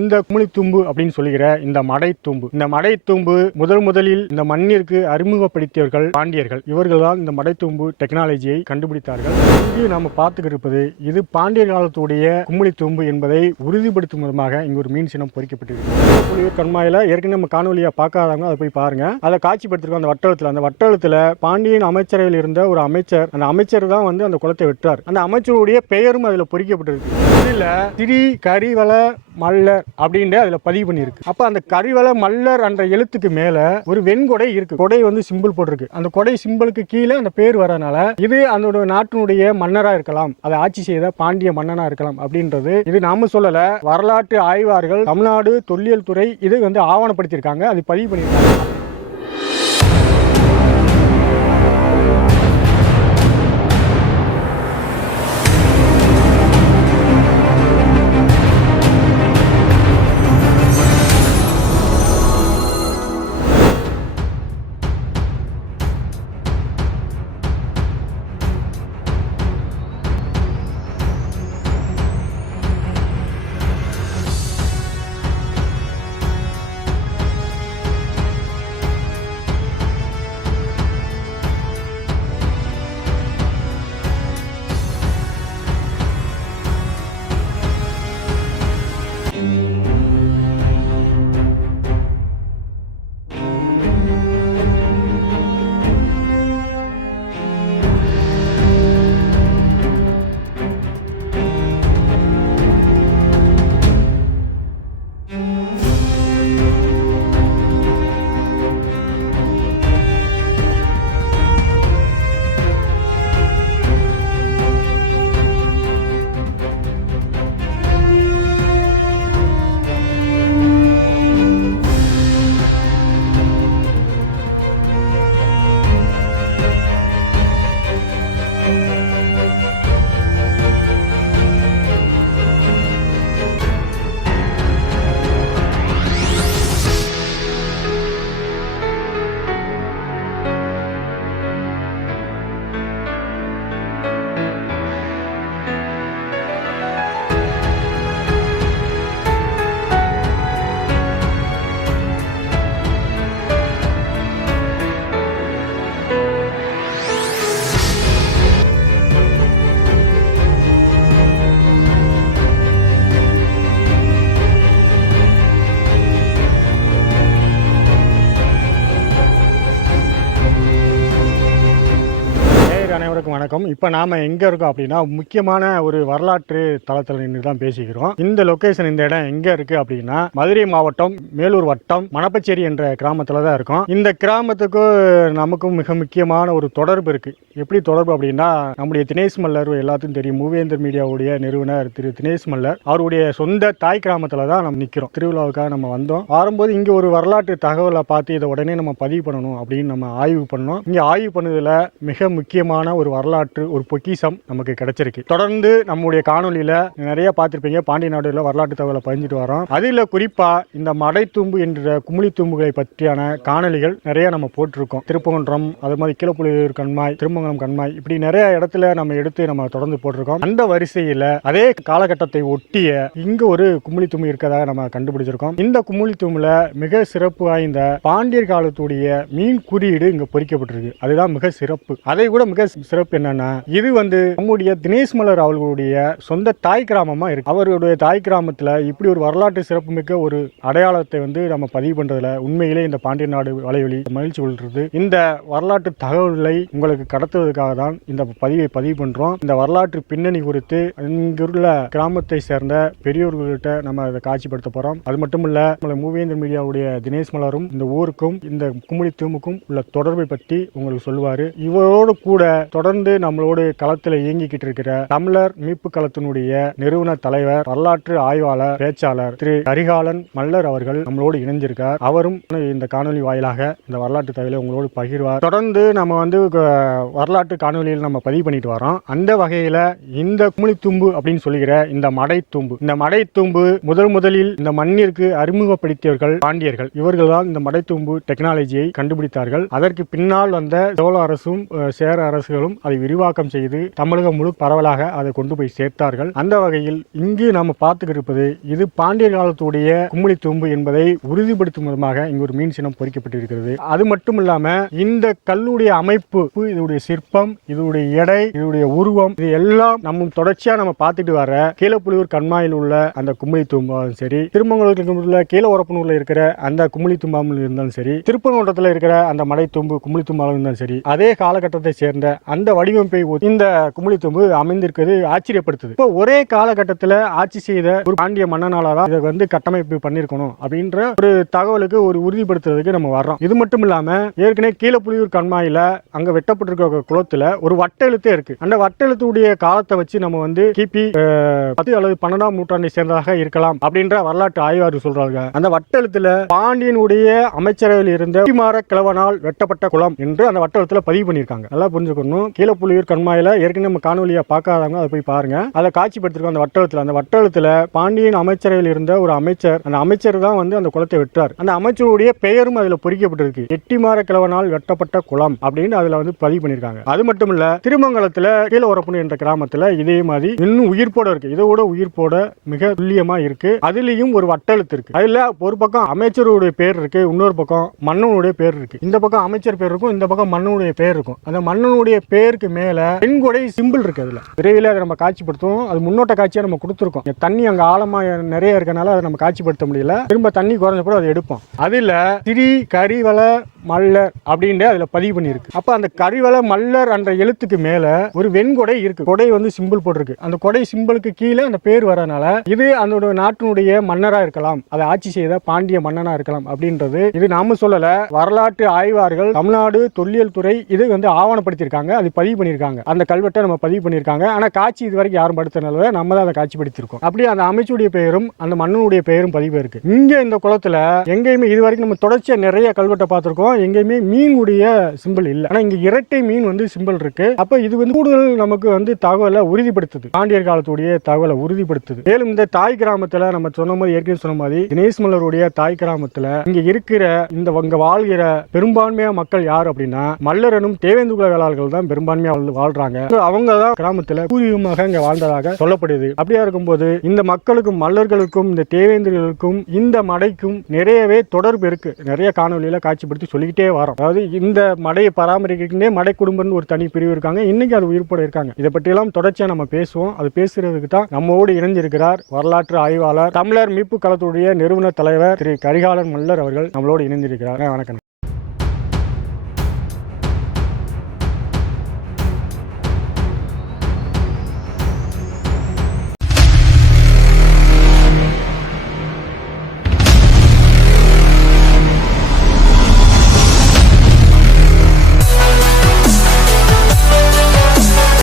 இந்த குமிழித்தும்பு அப்படின்னு சொல்லுகிற இந்த மடைத்தூம்பு முதலில் இந்த மண்ணிற்கு அறிமுகப்படுத்தியவர்கள் பாண்டியர்கள். இவர்கள் தான் இந்த மடைத்தூம்பு டெக்னாலஜியை கண்டுபிடித்தார்கள். இங்கு நாம பார்த்துக்கிட்டு இருப்பது இது பாண்டியர் காலத்துடைய குமிழித்தும்பு என்பதை உறுதிப்படுத்தும் விதமாக இங்கு ஒரு மீன் சின்னம் பொறிக்கப்பட்டிருக்கு. கண்மாயில ஏற்கனவே நம்ம காணொலியா பார்க்காதவங்க அதை போய் பாருங்க. அதை காட்சிப்படுத்திருக்கோம். அந்த வட்டத்துல பாண்டியன் அமைச்சரவையில் இருந்த ஒரு அமைச்சர், அந்த அமைச்சர் தான் வந்து அந்த குளத்தை வெட்டார். அந்த அமைச்சருடைய பெயரும் அதுல பொறிக்கப்பட்டிருக்கு. இதுல திரி கரிவல மல்லர் அப்படின்ற அதுல பதிவு பண்ணிருக்கு. அப்ப அந்த கரிவல மல்லர் என்ற எழுத்துக்கு மேல ஒரு வெண்கொடை இருக்கு. கொடை வந்து சிம்பிள் போட்டிருக்கு. அந்த கொடை சிம்பிளுக்கு கீழே அந்த பேர் வரனால இது அந்த நாட்டினுடைய மன்னரா இருக்கலாம், அதை ஆட்சி செய்த பாண்டிய மன்னனா இருக்கலாம் அப்படின்றது இது நாம சொல்லல. வரலாற்று ஆய்வாளர்கள், தமிழ்நாடு தொல்லியல் துறை இது வந்து ஆவணப்படுத்தியிருக்காங்க, அது பதிவு பண்ணியிருக்காங்க. அனைவருக்கும் வணக்கம். இப்போ நாம எங்க இருக்கோம் அப்படின்னா முக்கியமான ஒரு வரலாற்று தளத்தில் நின்று தான் பேசிக்கிறோம். இந்த லொகேஷன், இந்த இடம் எங்க இருக்கு அப்படின்னா மதுரை மாவட்டம் மேலூர் வட்டம் மணப்பச்சேரி என்ற கிராமத்துல தான் இருக்கும். இந்த கிராமத்துக்கும் நமக்கும் மிக முக்கியமான ஒரு தொடர்பு இருக்கு. எப்படி தொடர்பு அப்படின்னா, நம்முடைய தினேஷ் மல்லர் எல்லாத்துக்கும் தெரியும். மூவேந்தர் மீடியாவுடைய நிறுவனர் திரு தினேஷ் மல்லர் அவருடைய சொந்த தாய் கிராமத்துல தான் நம்ம நிக்கிறோம். திருவிழாவுக்காக நம்ம வந்தோம். வரும்போது இங்க ஒரு வரலாற்று தகவலை பார்த்து இதை உடனே நம்ம பதிவு பண்ணணும் அப்படின்னு நம்ம ஆய்வு பண்ணோம். இங்க ஆய்வு பண்ணதுல மிக முக்கியமான ஒரு வரலாற்று ஒரு பொக்கிஷம் நமக்கு கிடைச்சிருக்கு. தொடர்ந்து நம்முடைய காணொலியில நிறைய பார்த்திருப்பீங்க. பாண்டிய நாடுல வரலாற்று தகவலை பதிஞ்சிட்டு வரோம். அதுல குறிப்பா இந்த மடைத்தூம்பு என்ற குமிழித்தும்புகளை பற்றியான காணொலிகள் நிறைய நம்ம போட்டிருக்கோம். திருப்பங்குன்றம், அது மாதிரி கீழப்புலியூர் கண்மாய், திருமங்கலம் கண்மாய், இப்படி நிறைய இடத்துல நம்ம எடுத்து நம்ம தொடர்ந்து போட்டிருக்கோம். அந்த வரிசையில அதே காலகட்டத்தை ஒட்டிய இங்க ஒரு குமிழித்தும்பு இருக்கதாக நம்ம கண்டுபிடிச்சிருக்கோம். இந்த குமிழித்தும்புல மிக சிறப்பு வாய்ந்த பாண்டியர் காலத்துடைய மீன் குறியீடு இங்க பொறிக்கப்பட்டிருக்கு. அதுதான் மிக சிறப்பு. அதை கூட மிக சிறப்பு என்னன்னா, இது வந்து நம்முடைய தினேஷ் மல்லர் அவர்களுடைய சொந்த தாய் கிராமமா இருக்கு. அவருடைய தாய் கிராமத்துல இப்படி ஒரு வரலாற்று சிறப்பு மிக்க ஒரு அடையாளத்தை வந்து நம்ம பதிவு பண்றதுல உண்மையிலே இந்த பாண்டிய நாடு வலைவலி மகிழ்ச்சி கொள்றது. இந்த வரலாற்று தகவல்களை உங்களுக்கு கடத்துவதற்காக தான் இந்த பதிவை பதிவு பண்றோம். இந்த வரலாற்று பின்னணி குறித்து இங்குள்ள கிராமத்தை சேர்ந்த பெரியோர்கள்ட்ட நம்ம அதை காட்சிப்படுத்த போறோம். அது மட்டும் இல்ல, மூவேந்தர் மீடியாவுடைய தினேஷ் மல்லரும் இந்த ஊருக்கும் இந்த குமிழித்தும்புக்கும் உள்ள தொடர்பை பற்றி உங்களுக்கு சொல்லுவாரு. இவரோடு கூட தொடர்ந்து நம்மளோடு களத்தில் இயங்கிக்கிட்டு இருக்கிற தமிழர் மீட்பு களத்தினுடைய நிறுவன தலைவர், வரலாற்று ஆய்வாளர், பேச்சாளர் திரு கரிகாலன் மல்லர் அவர்கள் நம்மளோடு இணைஞ்சிருக்கார். அவரும் இந்த காணொலி வாயிலாக இந்த வரலாற்று தகவலை உங்களோடு பகிர்வார். தொடர்ந்து நம்ம வந்து வரலாற்று காணொலியில் நம்ம பதிவு பண்ணிட்டு வரோம். அந்த வகையில இந்த குமிழித்தும்பு அப்படின்னு சொல்லுகிற இந்த மடைத்தூம்பு முதலில் இந்த மண்ணிற்கு அறிமுகப்படுத்தியவர்கள் பாண்டியர்கள். இவர்கள் தான் இந்த மடைத்தூம்பு டெக்னாலஜியை கண்டுபிடித்தார்கள். அதற்கு பின்னால் வந்த சோழ அரசும் சேர அரசுகளும் அதை விரிவாக்கம் செய்து தமிழகம் முழு பரவலாக அதை கொண்டு போய் சேர்த்தார்கள். அந்த வகையில் இங்கு நாம் பார்த்துக்கிட்டு இருப்பது இது பாண்டியர் காலத்துடைய கும்மிளி தும்பு என்பதை உறுதிப்படுத்தும் விதமாக இங்கு ஒரு மீன் சின்னம் பொறிக்கப்பட்டிருக்கிறது. அது மட்டும் இல்லாம இந்த கல்லுடைய அமைப்பு, இதனுடைய சிற்பம், இதனுடைய எடை, இதனுடைய உருவம், இது எல்லாம் நம்ம தொடர்ச்சியா நம்ம பார்த்துட்டு வர கீழப்புலியூர் கண்மாயில் உள்ள அந்த கும்மிளி தும்பாலும் சரி, திருமங்கலத்தில் உள்ள கீழவரப்பனூர்ல இருக்கிற அந்த கும்மிளி தும்பாமல் இருந்தாலும் சரி, திருப்பங்கோட்டத்தில் இருக்கிற அந்த மடை தும்பு கும்மிளி தும்பாலும் இருந்தாலும் சரி, அதே காலகட்டத்தை சேர்ந்த அந்த வடிவமைப்பை இந்த கும்மிளி தும்பு அமைந்திருக்கிறது ஆச்சரியப்படுத்துது. இப்போ ஒரே காலகட்டத்தில் ஆட்சி செய்த ஒரு பாண்டிய மன்னனால தான் இதை வந்து கட்டமைப்பு பண்ணிருக்கணும் அப்படின்ற ஒரு தகவலுக்கு ஒரு உறுதிப்படுத்துறதுக்கு நம்ம வர்றோம். இது மட்டும் இல்லாம ஏற்கனவே கீழப்புலியூர் கண்மாயில அங்க வெட்டப்பட்டிருக்க குளத்துல ஒரு வட்ட எழுத்தே இருக்கு. அந்த வட்ட எழுத்துடைய காலத்தை வச்சு நம்ம வந்து கிபி 10 அல்லது 12ஆம் நூற்றாண்டை சேர்ந்ததாக இருக்கலாம் அப்படின்ற வரலாற்று ஆய்வாளர் சொல்றாங்க. அந்த வட்ட எழுத்துல பாண்டியனுடைய அமைச்சரவையில் இருந்த குட்டிமார கிழவனால் வெட்டப்பட்ட குளம் என்று அந்த வட்ட எழுத்துல பதிவு பண்ணிருக்காங்க. நல்லா புரிஞ்சுக்கணும். கீழப்புலியூர் கண்மாயில ஏற்கனவே நம்ம காணொலியா பார்க்காதவங்க அதை போய் பாருங்க. அதை காட்சிப்படுத்திருக்கோம். அந்த வட்ட எழுத்துல, அந்த வட்ட எழுத்துல பாண்டியன் அமைச்சரவையில் இருந்த ஒரு அமைச்சர், அந்த அமைச்சர் தான் வந்து அந்த குளத்தை வெட்டார். அந்த அமைச்சருடைய பெயரும் அதுல பொறிக்கப்பட்டிருக்கு. எட்டிமார கிழவனால் வெட்டப்பட்ட குளம் அப்படின்னு அதுல வந்து பதிவு பண்ணிருக்காங்க. அது மட்டும் இல்ல, திருமங்கலத்துல கீழவரப்பனூர் என்ற கிராமத்துல இதே மாதிரி இன்னும் உயிர்ப்போட இருக்கு. இதோட உயிர்ப்போட மிக துல்லியமா இருக்கு. அதுலயும் ஒரு வட்டெழுத்து இருக்கு. அதுல ஒரு பக்கம் அமைச்சருடைய பேர் இருக்கு, இன்னொரு பக்கம் மன்னனுடைய பேர் இருக்கு. இந்த பக்கம் அமைச்சர் பேர் இருக்கும், இந்த பக்கம் மன்னனுடைய பேர் இருக்கும். அந்த மன்னனுடைய பேருக்கு மேல பெண்கொடை சிம்பிள் இருக்கு. அதுல விரைவில் அதை நம்ம காட்சிப்படுத்துவோம். அது முன்னோட்ட காட்சியா நம்ம கொடுத்துருக்கோம். தண்ணி அங்க ஆழமா நிறைய இருக்கனால அதை நம்ம காட்சிப்படுத்த முடியல. திரும்ப தண்ணி குறைஞ்ச கூட அதை எடுப்போம். அதுல திரி கரிவல மல்லர் அப்படின்னு அதுல பதிவு பண்ணிருக்கு. அப்ப அந்த கரிவல மல்லர் என்ற எழுத்துக்கு மேல ஒரு வெண்கொடை இருக்கு. கொடை வந்து சிம்பிள் போட்டிருக்கு. அந்த கொடை சிம்பிளுக்கு கீழே அந்த பேர் வரனால இது அந்த நாட்டினுடைய மன்னரா இருக்கலாம், அதை ஆட்சி செய்த பாண்டிய மன்னனா இருக்கலாம் அப்படின்றது இது நாம சொல்லல. வரலாற்று ஆய்வாளர்கள், தமிழ்நாடு தொல்லியல் துறை இது வந்து ஆவணப்படுத்தியிருக்காங்க, அது பதிவு பண்ணியிருக்காங்க. அந்த கல்வெட்டை நம்ம பதிவு பண்ணியிருக்காங்க. ஆனா காட்சி இது வரைக்கும் யாரும் படுத்தினால நம்ம தான் அதை காட்சிப்படுத்திருக்கோம். அப்படி அந்த அமைச்சருடைய பெயரும் அந்த மன்னனுடைய பெயரும் பதிவு இருக்கு. இங்க இந்த குளத்துல எங்கேயுமே இது வரைக்கும் நம்ம தொடர்ச்சியா நிறைய கல்வெட்டை பார்த்திருக்கோம். எங்கேயுமே மீனுடைய சிம்பிள் இல்ல. ஆனா இங்க இரட்டை மீன் வந்து சிம்பிள் இருக்கு. அப்ப இது வந்து கூடுதல் நமக்கு வந்து தகவலை உறுதிப்படுத்துது, பாண்டியர் காலத்துடைய தகவலை உறுதிப்படுத்துது. மேலும் இந்த தாய் கிராமத்துல நம்ம சொன்ன மாதிரி ஏற்கனவே சொன்ன மாதிரி தினேஷ் மல்லருடைய தாய் கிராமத்துல இங்க இருக்கிற இங்க வாழ்கிற பெரும்பான்மையா மக்கள் யார் அப்படின்னா மல்லரனும் தேவேந்துகுல வேளாளர்கள் தான் பெரும்பான்மையா வாழ்றாங்க. அவங்க தான் கிராமத்துல பூர்வீகமாக இங்க வாழ்ந்ததாக சொல்லப்படுது. அப்படியா இருக்கும்போது இந்த மக்களுக்கும் மல்லர்களுக்கும் இந்த தேவேந்திரர்களுக்கும் இந்த மடைக்கும் நிறையவே தொடர்பு இருக்கு. நிறைய காணொலியில காட்சிப்படுத்தி சொல்லிக்கிட்டே வரோம். அதாவது இந்த மடையை பராமரிக்கிறதுக்கே மடை குடும்பம்னு ஒரு தனி பிரிவு இருக்காங்க. இன்னைக்கு அது உயிர்ப்போட இருக்காங்க. இதை பற்றி எல்லாம் தொடர்ச்சியா நம்ம பேசுவோம். அது பேசுறதுக்கு தான் நம்மோடு இணைஞ்சிருக்கிறார் வரலாற்று ஆய்வாளர், தமிழர் மீட்பு களத்துடைய நிறுவன தலைவர் திரு கரிகாலன் மல்லர் அவர்கள் நம்மளோடு இணைந்திருக்கிறார். வணக்கம்.